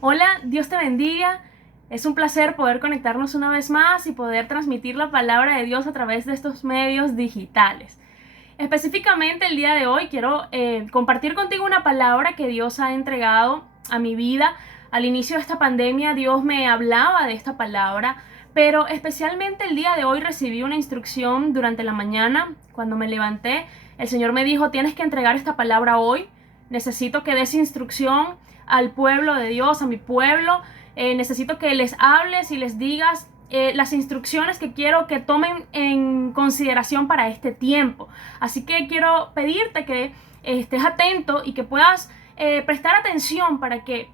Hola, Dios te bendiga. Es un placer poder conectarnos una vez más y poder transmitir la palabra de Dios a través de estos medios digitales. Específicamente el día de hoy quiero compartir contigo una palabra que Dios ha entregado a mi vida. Al inicio de esta pandemia Dios me hablaba de esta palabra, pero especialmente el día de hoy recibí una instrucción durante la mañana. Cuando me levanté, el Señor me dijo: tienes que entregar esta palabra hoy. Necesito que des instrucción al pueblo de Dios, a mi pueblo. Necesito que les hables y les digas las instrucciones que quiero que tomen en consideración para este tiempo. Así que quiero pedirte que estés atento y que puedas prestar atención para que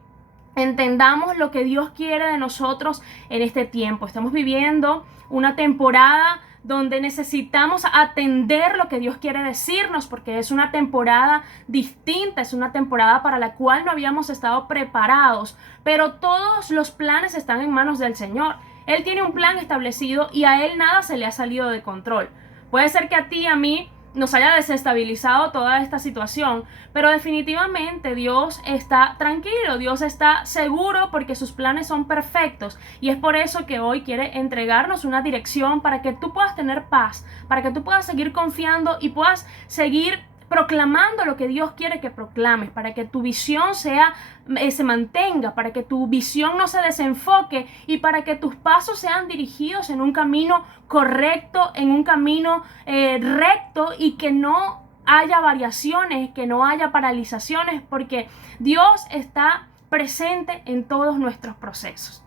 entendamos lo que Dios quiere de nosotros en este tiempo. Estamos viviendo una temporada donde necesitamos atender lo que Dios quiere decirnos, porque es una temporada distinta, es una temporada para la cual no habíamos estado preparados, pero todos los planes están en manos del Señor. Él tiene un plan establecido y a Él nada se le ha salido de control. Puede ser que a ti y a mí nos haya desestabilizado toda esta situación, pero definitivamente Dios está tranquilo, Dios está seguro porque sus planes son perfectos, y es por eso que hoy quiere entregarnos una dirección para que tú puedas tener paz, para que tú puedas seguir confiando y puedas seguir proclamando lo que Dios quiere que proclames, para que tu visión se mantenga, para que tu visión no se desenfoque y para que tus pasos sean dirigidos en un camino correcto, en un camino recto, y que no haya variaciones, que no haya paralizaciones, porque Dios está presente en todos nuestros procesos.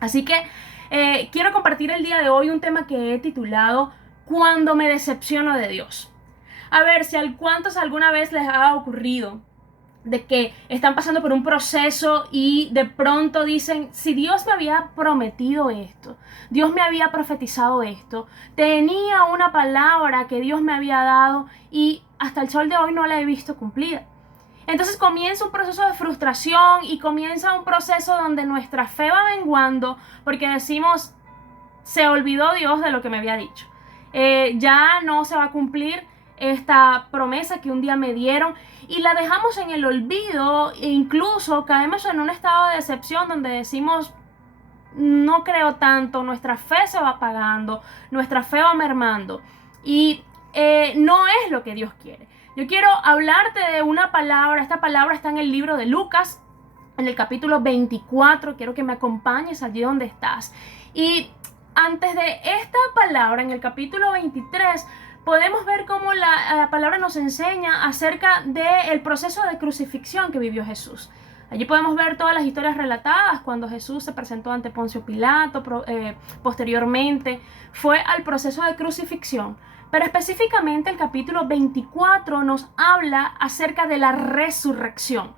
Así que quiero compartir el día de hoy un tema que he titulado "Cuando me decepciono de Dios". A ver, si a cuántos alguna vez les ha ocurrido de que están pasando por un proceso y de pronto dicen: si Dios me había prometido esto, Dios me había profetizado esto, tenía una palabra que Dios me había dado y hasta el sol de hoy no la he visto cumplida. Entonces comienza un proceso de frustración y comienza un proceso donde nuestra fe va menguando porque decimos: se olvidó Dios de lo que me había dicho. Ya no se va a cumplir esta promesa que un día me dieron, y la dejamos en el olvido, e incluso caemos en un estado de decepción donde decimos: no creo tanto, nuestra fe se va apagando, nuestra fe va mermando, y no es lo que Dios quiere. Yo quiero hablarte de una palabra. Esta palabra está en el libro de Lucas, en el capítulo 24. Quiero que me acompañes allí donde estás. Y antes de esta palabra, en el capítulo 23, podemos ver cómo la palabra nos enseña acerca del proceso de crucifixión que vivió Jesús. Allí podemos ver todas las historias relatadas cuando Jesús se presentó ante Poncio Pilato, posteriormente fue al proceso de crucifixión. Pero específicamente el capítulo 24 nos habla acerca de la resurrección.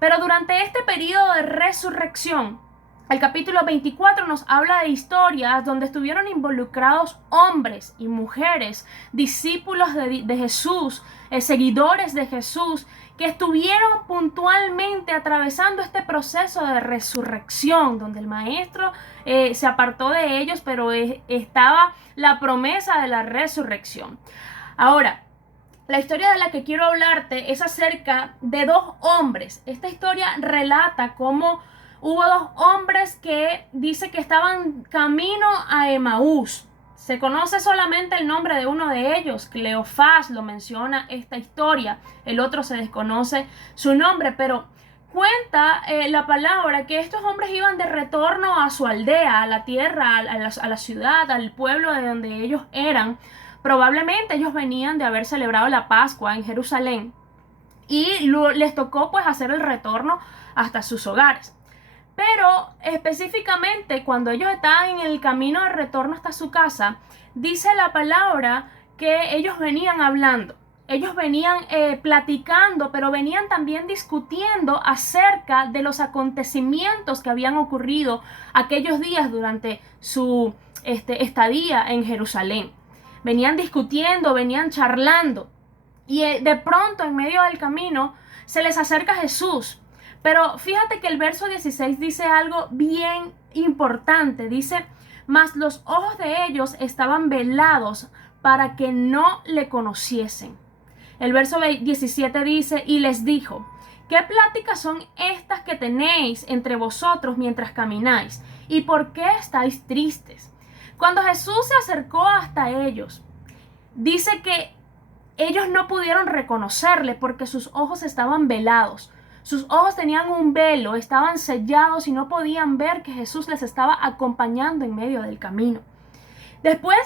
Pero durante este periodo de resurrección, el capítulo 24 nos habla de historias donde estuvieron involucrados hombres y mujeres, discípulos de Jesús, seguidores de Jesús, que estuvieron puntualmente atravesando este proceso de resurrección, donde el maestro se apartó de ellos, pero estaba la promesa de la resurrección. Ahora, la historia de la que quiero hablarte es acerca de dos hombres. Esta historia relata cómo hubo dos hombres que dice que estaban camino a Emaús. Se conoce solamente el nombre de uno de ellos, Cleofás lo menciona esta historia, el otro se desconoce su nombre, pero cuenta la palabra que estos hombres iban de retorno a su aldea, a la tierra, a la ciudad, al pueblo de donde ellos eran. Probablemente ellos venían de haber celebrado la Pascua en Jerusalén y les tocó pues hacer el retorno hasta sus hogares. Pero específicamente cuando ellos estaban en el camino de retorno hasta su casa, dice la palabra que ellos venían hablando, ellos venían platicando, pero venían también discutiendo acerca de los acontecimientos que habían ocurrido aquellos días durante su estadía en Jerusalén. Venían discutiendo, venían charlando, y de pronto en medio del camino se les acerca Jesús. Pero fíjate que el verso 16 dice algo bien importante. Dice: mas los ojos de ellos estaban velados para que no le conociesen. El verso 17 dice: y les dijo: ¿Qué pláticas son estas que tenéis entre vosotros mientras camináis? ¿Y por qué estáis tristes? Cuando Jesús se acercó hasta ellos, dice que ellos no pudieron reconocerle porque sus ojos estaban velados. Sus ojos tenían un velo, estaban sellados y no podían ver que Jesús les estaba acompañando en medio del camino. Después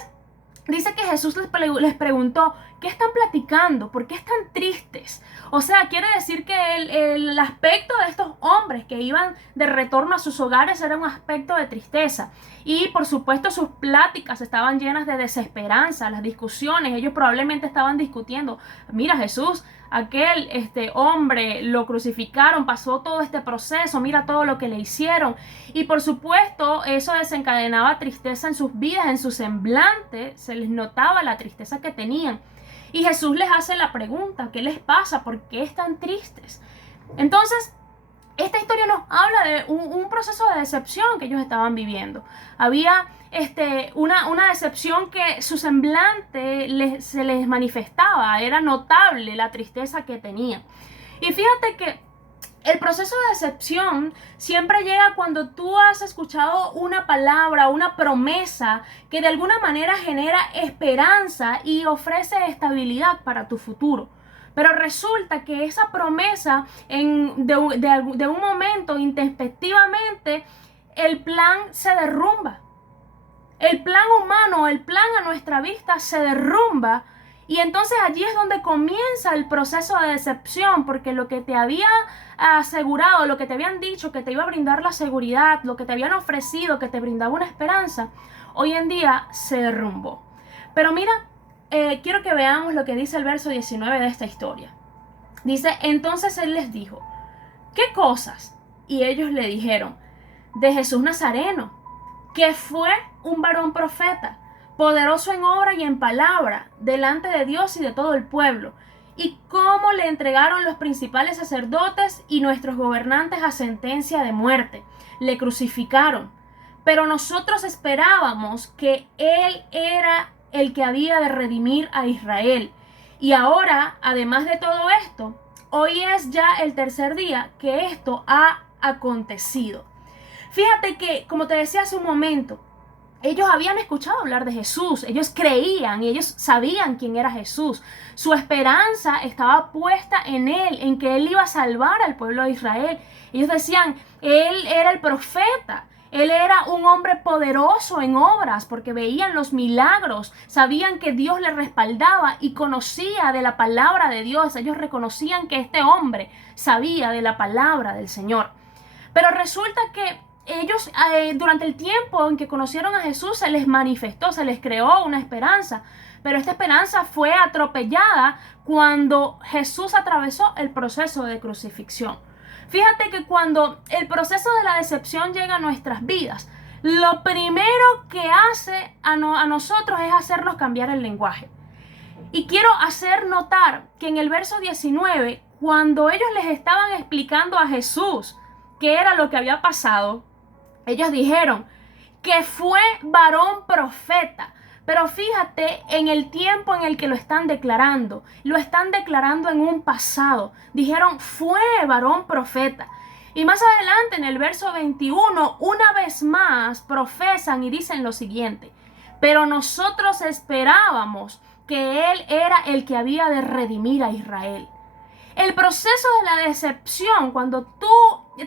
dice que Jesús les preguntó, ¿qué están platicando? ¿Por qué están tristes? O sea, quiere decir que el aspecto de estos hombres que iban de retorno a sus hogares era un aspecto de tristeza. Y por supuesto sus pláticas estaban llenas de desesperanza, las discusiones. Ellos probablemente estaban discutiendo, mira Jesús, aquel hombre lo crucificaron, pasó todo este proceso, mira todo lo que le hicieron. Y por supuesto eso desencadenaba tristeza en sus vidas, en su semblante, se les notaba la tristeza que tenían. Y Jesús les hace la pregunta, ¿qué les pasa? ¿Por qué están tristes? Entonces, esta historia nos habla de un proceso de decepción que ellos estaban viviendo. Había una decepción que su semblante se les manifestaba, era notable la tristeza que tenían. Y fíjate que el proceso de decepción siempre llega cuando tú has escuchado una palabra, una promesa que de alguna manera genera esperanza y ofrece estabilidad para tu futuro. Pero resulta que esa promesa de un momento intempestivamente el plan se derrumba. El plan humano, el plan a nuestra vista se derrumba. Y entonces allí es donde comienza el proceso de decepción, porque lo que te había asegurado, lo que te habían dicho, que te iba a brindar la seguridad, lo que te habían ofrecido, que te brindaba una esperanza, hoy en día se derrumbó. Pero mira, quiero que veamos lo que dice el verso 19 de esta historia. Dice, entonces él les dijo, ¿qué cosas? Y ellos le dijeron, de Jesús Nazareno, que fue un varón profeta, poderoso en obra y en palabra, delante de Dios y de todo el pueblo, y cómo le entregaron los principales sacerdotes y nuestros gobernantes a sentencia de muerte. Le crucificaron, pero nosotros esperábamos que Él era el que había de redimir a Israel. Y ahora, además de todo esto, hoy es ya el tercer día que esto ha acontecido. Fíjate que, como te decía hace un momento, ellos habían escuchado hablar de Jesús, ellos creían y ellos sabían quién era Jesús. Su esperanza estaba puesta en Él, en que Él iba a salvar al pueblo de Israel. Ellos decían, Él era el profeta, Él era un hombre poderoso en obras porque veían los milagros, sabían que Dios le respaldaba y conocía de la palabra de Dios. Ellos reconocían que este hombre sabía de la palabra del Señor. Pero resulta que ellos durante el tiempo en que conocieron a Jesús se les manifestó, se les creó una esperanza, pero esta esperanza fue atropellada cuando Jesús atravesó el proceso de crucifixión. Fíjate que cuando el proceso de la decepción llega a nuestras vidas, lo primero que hace a nosotros es hacernos cambiar el lenguaje. Y quiero hacer notar que en el verso 19, cuando ellos les estaban explicando a Jesús qué era lo que había pasado, ellos dijeron que fue varón profeta. Pero fíjate en el tiempo en el que lo están declarando en un pasado. Dijeron fue varón profeta. Y más adelante en el verso 21, una vez más profesan y dicen lo siguiente: pero nosotros esperábamos que Él era el que había de redimir a Israel. El proceso de la decepción, cuando tú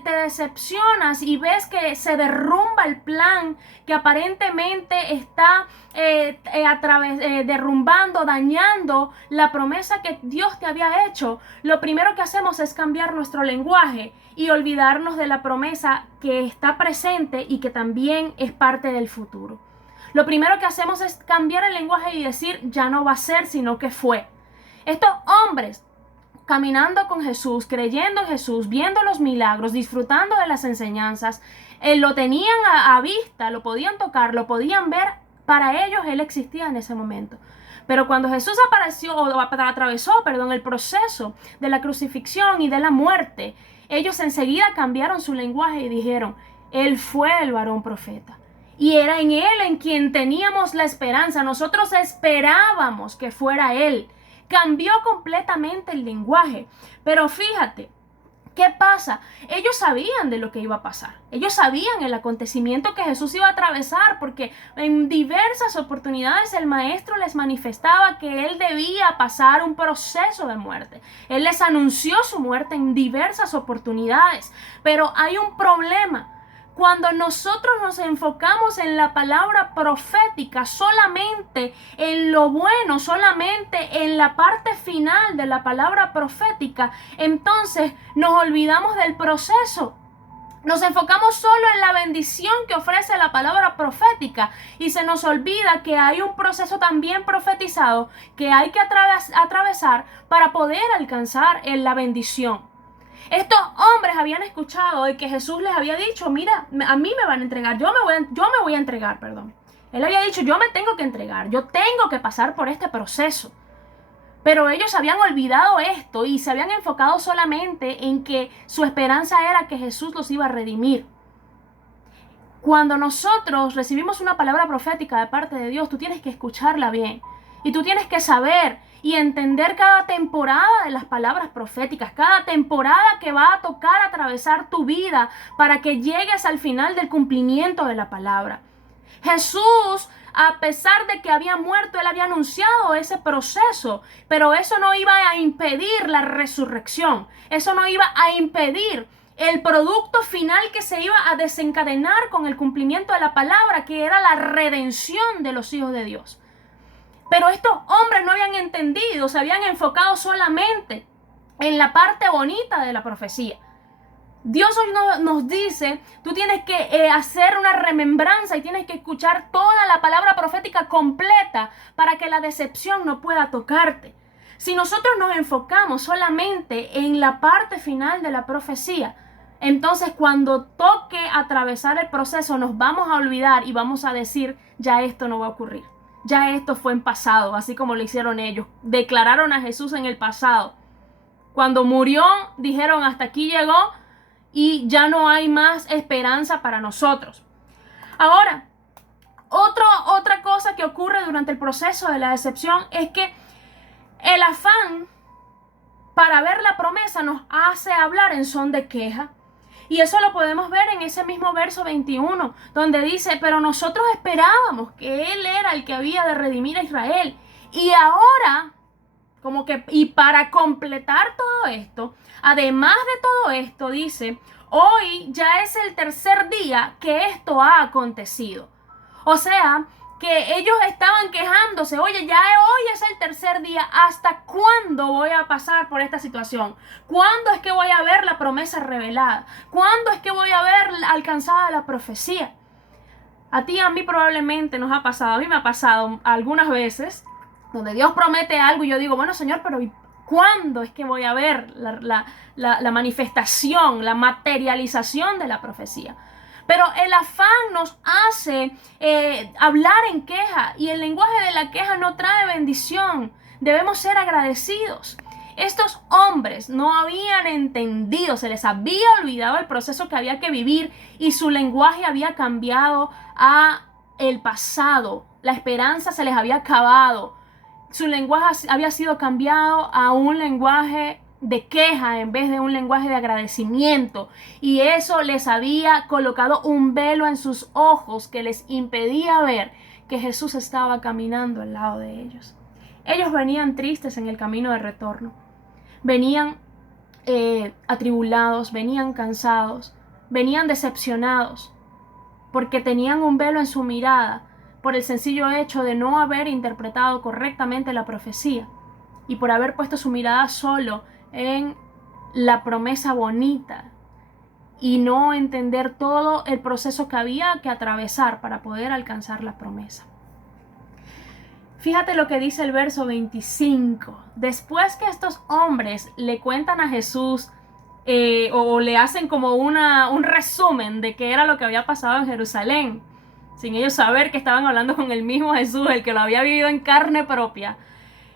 te decepcionas y ves que se derrumba el plan que aparentemente está derrumbando, dañando la promesa que Dios te había hecho, lo primero que hacemos es cambiar nuestro lenguaje y olvidarnos de la promesa que está presente y que también es parte del futuro. Lo primero que hacemos es cambiar el lenguaje y decir ya no va a ser, sino que fue. Estos hombres caminando con Jesús, creyendo en Jesús, viendo los milagros, disfrutando de las enseñanzas, lo tenían a vista, lo podían tocar, lo podían ver. Para ellos Él existía en ese momento. Pero cuando Jesús atravesó el proceso de la crucifixión y de la muerte, ellos enseguida cambiaron su lenguaje y dijeron, Él fue el varón profeta. Y era en Él en quien teníamos la esperanza. Nosotros esperábamos que fuera Él. Cambió completamente el lenguaje. Pero fíjate ¿Qué pasa? Ellos sabían de lo que iba a pasar. Ellos sabían el acontecimiento que Jesús iba a atravesar, porque en diversas oportunidades el maestro les manifestaba que él debía pasar un proceso de muerte. Él les anunció su muerte en diversas oportunidades. Pero hay un problema. Cuando nosotros nos enfocamos en la palabra profética, solamente en lo bueno, solamente en la parte final de la palabra profética, entonces nos olvidamos del proceso. Nos enfocamos solo en la bendición que ofrece la palabra profética y se nos olvida que hay un proceso también profetizado que hay que atravesar para poder alcanzar la bendición. Estos hombres habían escuchado de que Jesús les había dicho, mira, a mí me van a entregar, yo me voy a entregar, perdón. Él había dicho, yo me tengo que entregar, yo tengo que pasar por este proceso. Pero ellos habían olvidado esto y se habían enfocado solamente en que su esperanza era que Jesús los iba a redimir. Cuando nosotros recibimos una palabra profética de parte de Dios, tú tienes que escucharla bien. Y tú tienes que saber y entender cada temporada de las palabras proféticas, cada temporada que va a tocar atravesar tu vida para que llegues al final del cumplimiento de la palabra. Jesús, a pesar de que había muerto, él había anunciado ese proceso, pero eso no iba a impedir la resurrección, eso no iba a impedir el producto final que se iba a desencadenar con el cumplimiento de la palabra, que era la redención de los hijos de Dios. Pero estos hombres no habían entendido, se habían enfocado solamente en la parte bonita de la profecía. Dios hoy nos dice, tú tienes que hacer una remembranza y tienes que escuchar toda la palabra profética completa para que la decepción no pueda tocarte. Si nosotros nos enfocamos solamente en la parte final de la profecía, entonces cuando toque atravesar el proceso nos vamos a olvidar y vamos a decir, ya esto no va a ocurrir. Ya esto fue en pasado, así como lo hicieron ellos. Declararon a Jesús en el pasado. Cuando murió, dijeron hasta aquí llegó y ya no hay más esperanza para nosotros. Ahora, otra cosa que ocurre durante el proceso de la decepción es que el afán para ver la promesa nos hace hablar en son de queja. Y eso lo podemos ver en ese mismo verso 21, donde dice, pero nosotros esperábamos que Él era el que había de redimir a Israel. Y ahora, y para completar todo esto, además de todo esto, dice, hoy ya es el tercer día que esto ha acontecido. O sea, que ellos estaban quejándose, oye, ya hoy es el tercer día, ¿hasta cuándo voy a pasar por esta situación? ¿Cuándo es que voy a ver la promesa revelada? ¿Cuándo es que voy a ver alcanzada la profecía? A ti y a mí probablemente nos ha pasado, a mí me ha pasado algunas veces, donde Dios promete algo y yo digo, bueno Señor, pero ¿cuándo es que voy a ver la manifestación, la materialización de la profecía? Pero el afán nos hace hablar en queja y el lenguaje de la queja no trae bendición. Debemos ser agradecidos. Estos hombres no habían entendido, se les había olvidado el proceso que había que vivir y su lenguaje había cambiado a el pasado. La esperanza se les había acabado. Su lenguaje había sido cambiado a un lenguaje de queja en vez de un lenguaje de agradecimiento, y eso les había colocado un velo en sus ojos que les impedía ver que Jesús estaba caminando al lado de ellos. Ellos venían tristes en el camino de retorno, venían atribulados, venían cansados, venían decepcionados, porque tenían un velo en su mirada por el sencillo hecho de no haber interpretado correctamente la profecía y por haber puesto su mirada solo en la promesa bonita y no entender todo el proceso que había que atravesar para poder alcanzar la promesa. Fíjate lo que dice el verso 25. Después que estos hombres le cuentan a Jesús o le hacen como un resumen de qué era lo que había pasado en Jerusalén, sin ellos saber que estaban hablando con el mismo Jesús, el que lo había vivido en carne propia.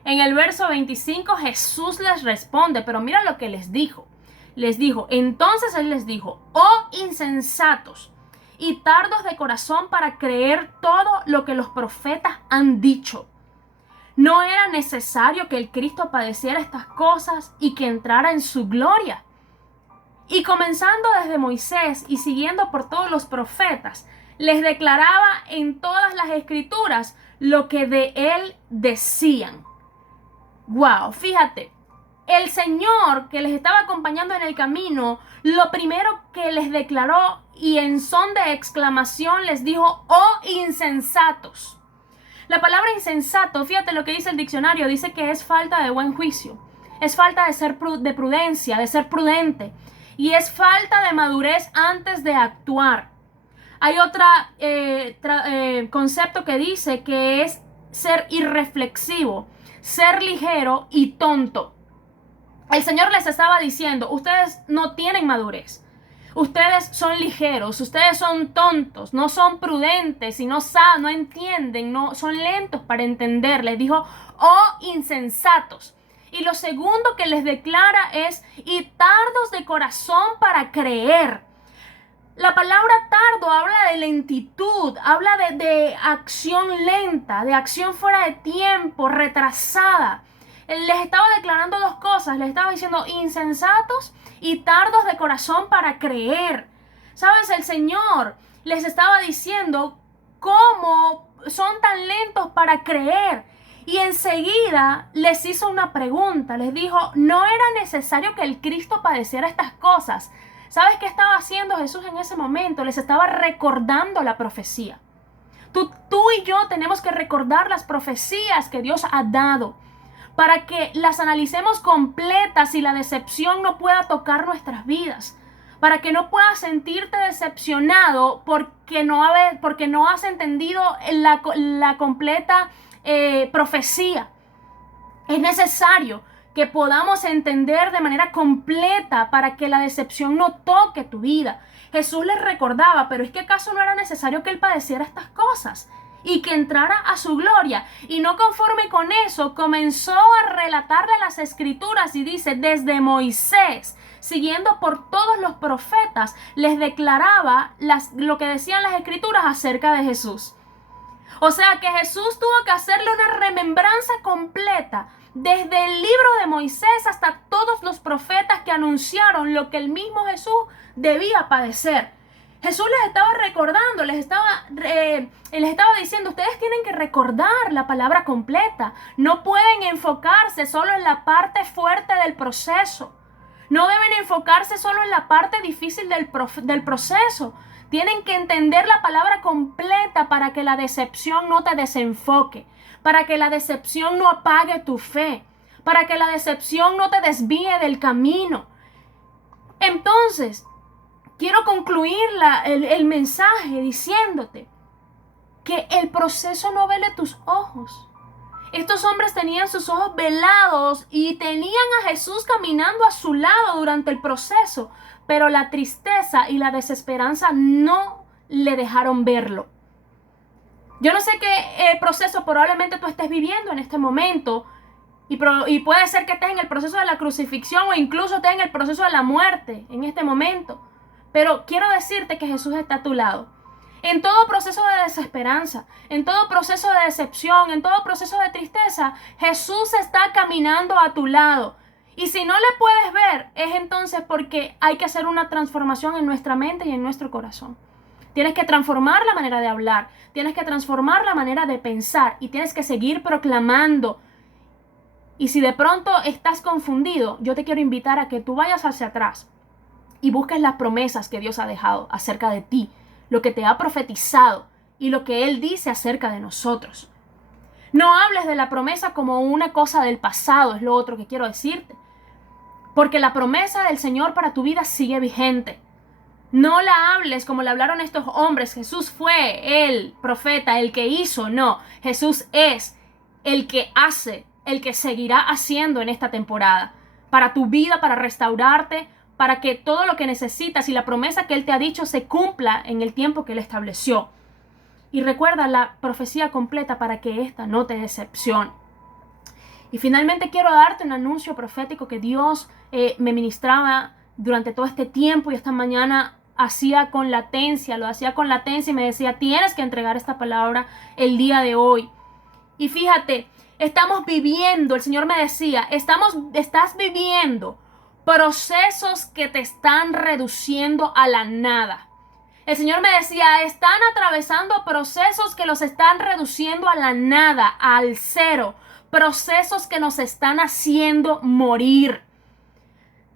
En el verso 25 Jesús les responde, pero mira lo que les dijo. Les dijo, entonces Él les dijo, oh insensatos y tardos de corazón para creer todo lo que los profetas han dicho. ¿No era necesario que el Cristo padeciera estas cosas y que entrara en su gloria? Y comenzando desde Moisés y siguiendo por todos los profetas, les declaraba en todas las escrituras lo que de él decían. Wow, fíjate, el Señor que les estaba acompañando en el camino, lo primero que les declaró y en son de exclamación les dijo: ¡oh insensatos! La palabra insensato, fíjate lo que dice el diccionario, dice que es falta de buen juicio, es falta de prudencia, de ser prudente, y es falta de madurez antes de actuar. Hay otro concepto que dice que es ser irreflexivo, ser ligero y tonto. El Señor les estaba diciendo: ustedes no tienen madurez, ustedes son ligeros, ustedes son tontos, no son prudentes y no entienden, no son lentos para entender. Les dijo: oh insensatos. Y lo segundo que les declara es: y tardos de corazón para creer. La palabra tardo habla de lentitud, habla de acción lenta, de acción fuera de tiempo, retrasada. Les estaba declarando dos cosas, les estaba diciendo insensatos y tardos de corazón para creer. ¿Sabes? El Señor les estaba diciendo cómo son tan lentos para creer. Y enseguida les hizo una pregunta, les dijo: ¿no era necesario que el Cristo padeciera estas cosas? ¿Sabes qué estaba haciendo Jesús en ese momento? Les estaba recordando la profecía. Tú y yo tenemos que recordar las profecías que Dios ha dado para que las analicemos completas y la decepción no pueda tocar nuestras vidas. Para que no puedas sentirte decepcionado porque no has entendido la completa profecía. Es necesario que podamos entender de manera completa para que la decepción no toque tu vida. Jesús les recordaba: pero es que acaso no era necesario que él padeciera estas cosas y que entrara a su gloria. Y no conforme con eso, comenzó a relatarle las escrituras y dice: desde Moisés, siguiendo por todos los profetas, les declaraba lo que decían las escrituras acerca de Jesús. O sea que Jesús tuvo que hacerle una remembranza completa desde el libro de Moisés hasta todos los profetas que anunciaron lo que el mismo Jesús debía padecer. Jesús les estaba recordando, les estaba diciendo: ustedes tienen que recordar la palabra completa. No pueden enfocarse solo en la parte fuerte del proceso. No deben enfocarse solo en la parte difícil del proceso. Tienen que entender la palabra completa para que la decepción no te desenfoque, para que la decepción no apague tu fe, para que la decepción no te desvíe del camino. Entonces, quiero concluir el mensaje diciéndote que el proceso no vele tus ojos. Estos hombres tenían sus ojos velados y tenían a Jesús caminando a su lado durante el proceso, pero la tristeza y la desesperanza no le dejaron verlo. Yo no sé qué proceso probablemente tú estés viviendo en este momento y puede ser que estés en el proceso de la crucifixión o incluso estés en el proceso de la muerte en este momento. Pero quiero decirte que Jesús está a tu lado. En todo proceso de desesperanza, en todo proceso de decepción, en todo proceso de tristeza, Jesús está caminando a tu lado. Y si no le puedes ver, es entonces porque hay que hacer una transformación en nuestra mente y en nuestro corazón. Tienes que transformar la manera de hablar, tienes que transformar la manera de pensar y tienes que seguir proclamando. Y si de pronto estás confundido, yo te quiero invitar a que tú vayas hacia atrás y busques las promesas que Dios ha dejado acerca de ti, lo que te ha profetizado y lo que Él dice acerca de nosotros. No hables de la promesa como una cosa del pasado, es lo otro que quiero decirte. Porque la promesa del Señor para tu vida sigue vigente. No la hables como le hablaron estos hombres. Jesús fue el profeta, el que hizo. No, Jesús es el que hace, el que seguirá haciendo en esta temporada. Para tu vida, para restaurarte, para que todo lo que necesitas y la promesa que Él te ha dicho se cumpla en el tiempo que Él estableció. Y recuerda la profecía completa para que ésta no te decepcione. Y finalmente quiero darte un anuncio profético que Dios me ministraba durante todo este tiempo y esta mañana lo hacía con latencia y me decía: tienes que entregar esta palabra el día de hoy. Y fíjate, estamos viviendo, el Señor me decía, estás viviendo procesos que te están reduciendo a la nada. El Señor me decía, están atravesando procesos que los están reduciendo a la nada, al cero. Procesos que nos están haciendo morir.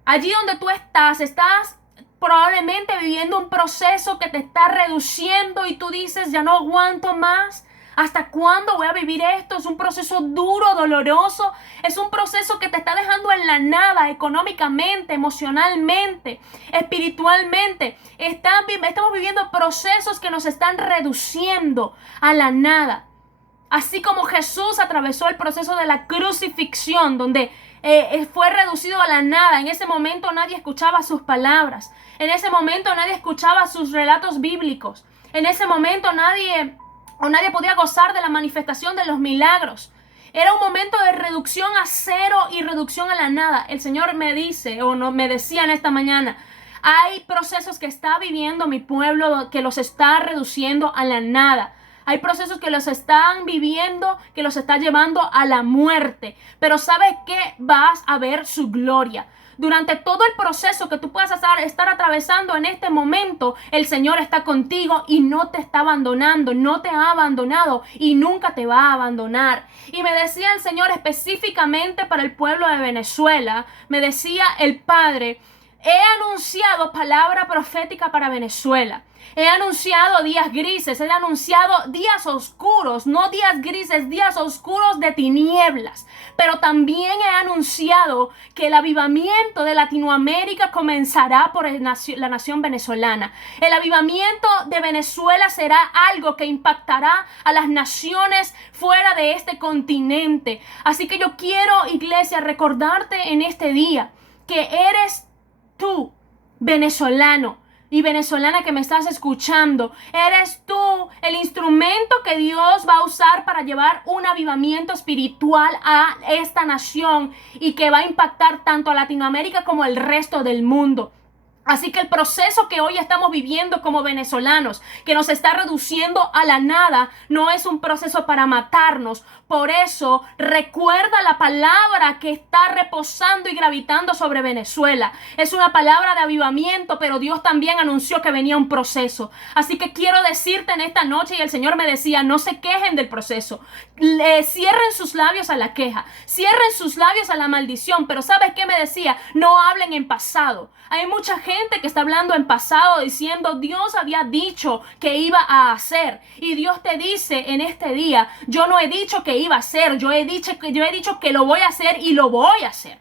Allí donde tú estás probablemente viviendo un proceso que te está reduciendo y tú dices, ya no aguanto más. ¿Hasta cuándo voy a vivir esto? Es un proceso duro, doloroso. Es un proceso que te está dejando en la nada, económicamente, emocionalmente, espiritualmente. Estamos viviendo procesos que nos están reduciendo a la nada. Así como Jesús atravesó el proceso de la crucifixión, donde fue reducido a la nada. En ese momento nadie escuchaba sus palabras. En ese momento nadie escuchaba sus relatos bíblicos. En ese momento nadie podía gozar de la manifestación de los milagros. Era un momento de reducción a cero y reducción a la nada. El Señor me dice, me decía en esta mañana, hay procesos que está viviendo mi pueblo que los está reduciendo a la nada. Hay procesos que los están viviendo, que los está llevando a la muerte. Pero ¿sabes qué? Vas a ver su gloria. Durante todo el proceso que tú puedas estar atravesando en este momento, el Señor está contigo y no te está abandonando, no te ha abandonado y nunca te va a abandonar. Y me decía el Señor específicamente para el pueblo de Venezuela, me decía el Padre, he anunciado palabra profética para Venezuela. He anunciado días grises, he anunciado días oscuros, no días grises, días oscuros de tinieblas. Pero también he anunciado que el avivamiento de Latinoamérica comenzará por la nación venezolana. El avivamiento de Venezuela será algo que impactará a las naciones fuera de este continente. Así que yo quiero, iglesia, recordarte en este día que eres tú, venezolano y venezolana que me estás escuchando, eres tú el instrumento que Dios va a usar para llevar un avivamiento espiritual a esta nación y que va a impactar tanto a Latinoamérica como el resto del mundo. Así que el proceso que hoy estamos viviendo como venezolanos, que nos está reduciendo a la nada, no es un proceso para matarnos. Por eso, recuerda la palabra que está reposando y gravitando sobre Venezuela. Es una palabra de avivamiento, pero Dios también anunció que venía un proceso. Así que quiero decirte en esta noche, y el Señor me decía, no se quejen del proceso. Cierren sus labios a la queja, cierren sus labios a la maldición. Pero ¿sabes qué me decía? No hablen en pasado. Hay mucha gente que está hablando en pasado diciendo Dios había dicho que iba a hacer. Y Dios te dice en este día, yo no he dicho que iba a hacer, yo he dicho que lo voy a hacer y lo voy a hacer.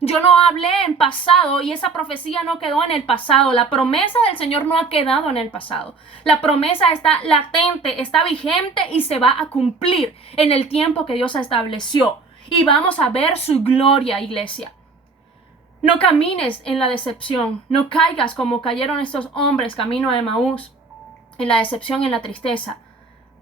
Yo no hablé en pasado y esa profecía no quedó en el pasado. La promesa del Señor no ha quedado en el pasado. La promesa está latente, está vigente y se va a cumplir en el tiempo que Dios estableció. Y vamos a ver su gloria, iglesia. No camines en la decepción, no caigas como cayeron estos hombres camino a Emaús, en la decepción y en la tristeza.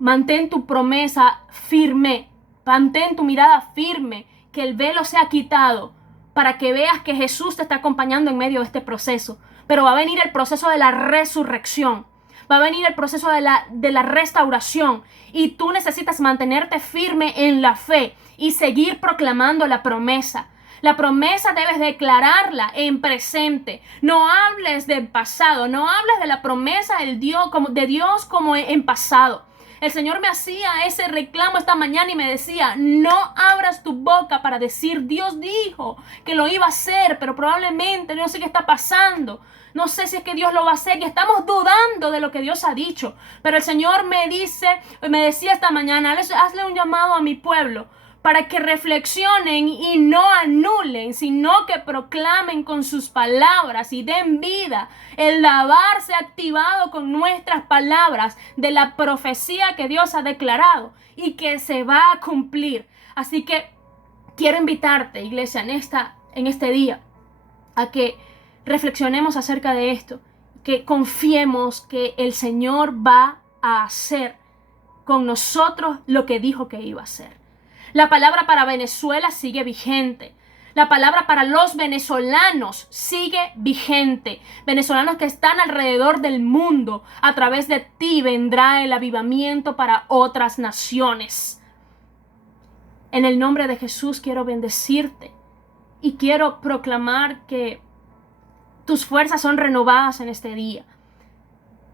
Mantén tu promesa firme, mantén tu mirada firme, que el velo sea quitado para que veas que Jesús te está acompañando en medio de este proceso. Pero va a venir el proceso de la resurrección, va a venir el proceso de la restauración y tú necesitas mantenerte firme en la fe y seguir proclamando la promesa. La promesa debes declararla en presente. No hables del pasado. No hables de la promesa de Dios como en pasado. El Señor me hacía ese reclamo esta mañana y me decía, no abras tu boca para decir, Dios dijo que lo iba a hacer, pero probablemente no sé qué está pasando. No sé si es que Dios lo va a hacer y estamos dudando de lo que Dios ha dicho. Pero el Señor me decía esta mañana, hazle un llamado a mi pueblo, para que reflexionen y no anulen, sino que proclamen con sus palabras y den vida. El lavar se ha activado con nuestras palabras de la profecía que Dios ha declarado y que se va a cumplir. Así que quiero invitarte, iglesia, en este día, a que reflexionemos acerca de esto, que confiemos que el Señor va a hacer con nosotros lo que dijo que iba a hacer. La palabra para Venezuela sigue vigente. La palabra para los venezolanos sigue vigente. Venezolanos que están alrededor del mundo, a través de ti vendrá el avivamiento para otras naciones. En el nombre de Jesús quiero bendecirte y quiero proclamar que tus fuerzas son renovadas en este día.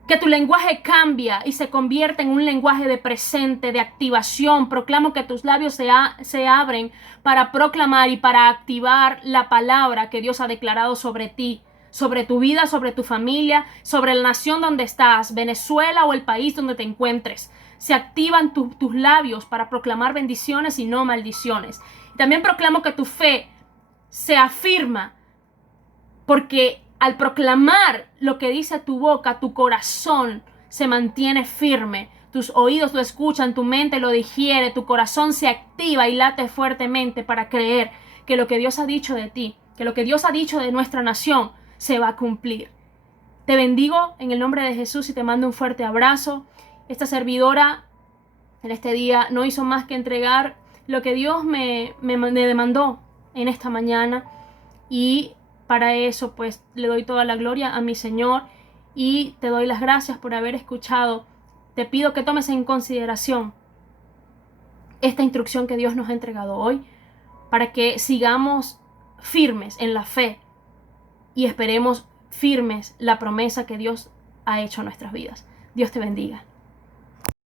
Que tu lenguaje cambia y se convierte en un lenguaje de presente, de activación. Proclamo que tus labios se abren para proclamar y para activar la palabra que Dios ha declarado sobre ti, sobre tu vida, sobre tu familia, sobre la nación donde estás, Venezuela o el país donde te encuentres. Se activan tus labios para proclamar bendiciones y no maldiciones. También proclamo que tu fe se afirma, porque al proclamar lo que dice tu boca, tu corazón se mantiene firme. Tus oídos lo escuchan, tu mente lo digiere, tu corazón se activa y late fuertemente para creer que lo que Dios ha dicho de ti, que lo que Dios ha dicho de nuestra nación, se va a cumplir. Te bendigo en el nombre de Jesús y te mando un fuerte abrazo. Esta servidora en este día no hizo más que entregar lo que Dios me demandó en esta mañana, y para eso pues le doy toda la gloria a mi Señor y te doy las gracias por haber escuchado. Te pido que tomes en consideración esta instrucción que Dios nos ha entregado hoy para que sigamos firmes en la fe y esperemos firmes la promesa que Dios ha hecho en nuestras vidas. Dios te bendiga.